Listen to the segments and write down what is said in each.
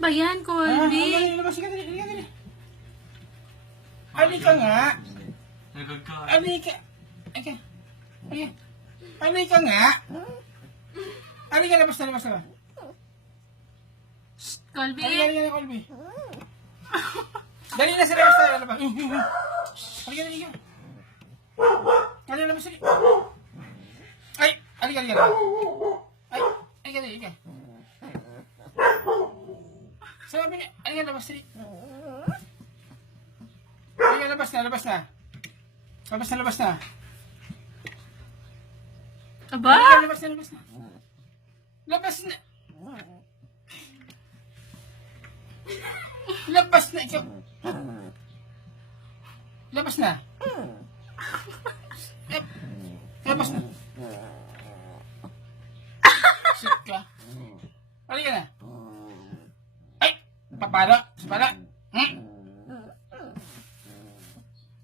ba yan, Colby? Labas ka, dali. Halika nga. Halika. Halika nga. Halika, labas na. Colby? Halika, Colby. Dali na sa labas na. Halika. Halika, labas na. Ay, halika. Ay, halika. Sabi niya, halika, labas na. Halika, labas na. Labas na. Aba? Halika, labas na. Labas na, ikaw. Labas na. Labas na. Sit ka. Halika na. Ay! Papala.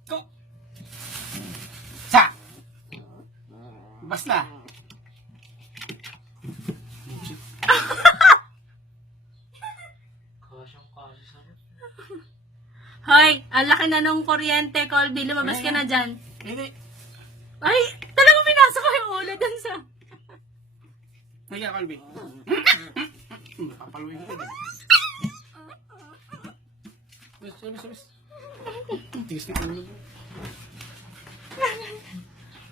Go. Sa. Labas na. Hoy, ang laki na nung kuryente, Colby. Lumabas ka na dyan. Hindi. Ay, talagang pinasok ko yung ulo dun sa... Halika, Colby. Papaluin ko. Labas. Tigas na ulo.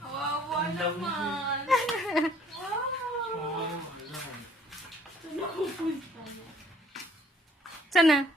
Wawa naman. Sana?